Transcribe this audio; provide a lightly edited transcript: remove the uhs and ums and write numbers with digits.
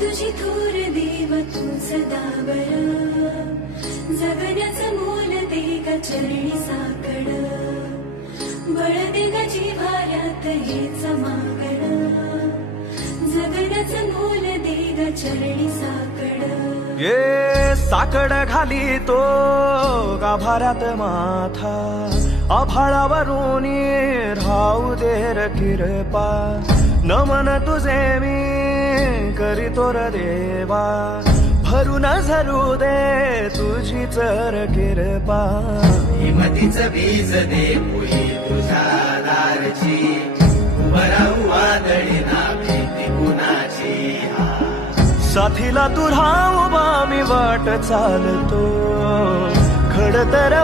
तुझी थोर देव तू सदा बरा, जगण्याचं मोल दे ग चरणी साकड, बळ दे ग जिव्हाऱ्यात हेच मागण, जगण्याचं मोल दे ग चरणी साकड. ये साकड घाली तो गाभाऱ्यात माथा, आभाळावरून राहू दे र किरपा, नमन तुझे मी करीतो र देवा, भरून झरू दे तुझी चर किरपा. हिमतीचं बीज दे पुई तुझ्या दारची, उभं राहू वादळी ना भीती कुणाची. साथीला तू राहू बा मी वाट चालतो, खडतर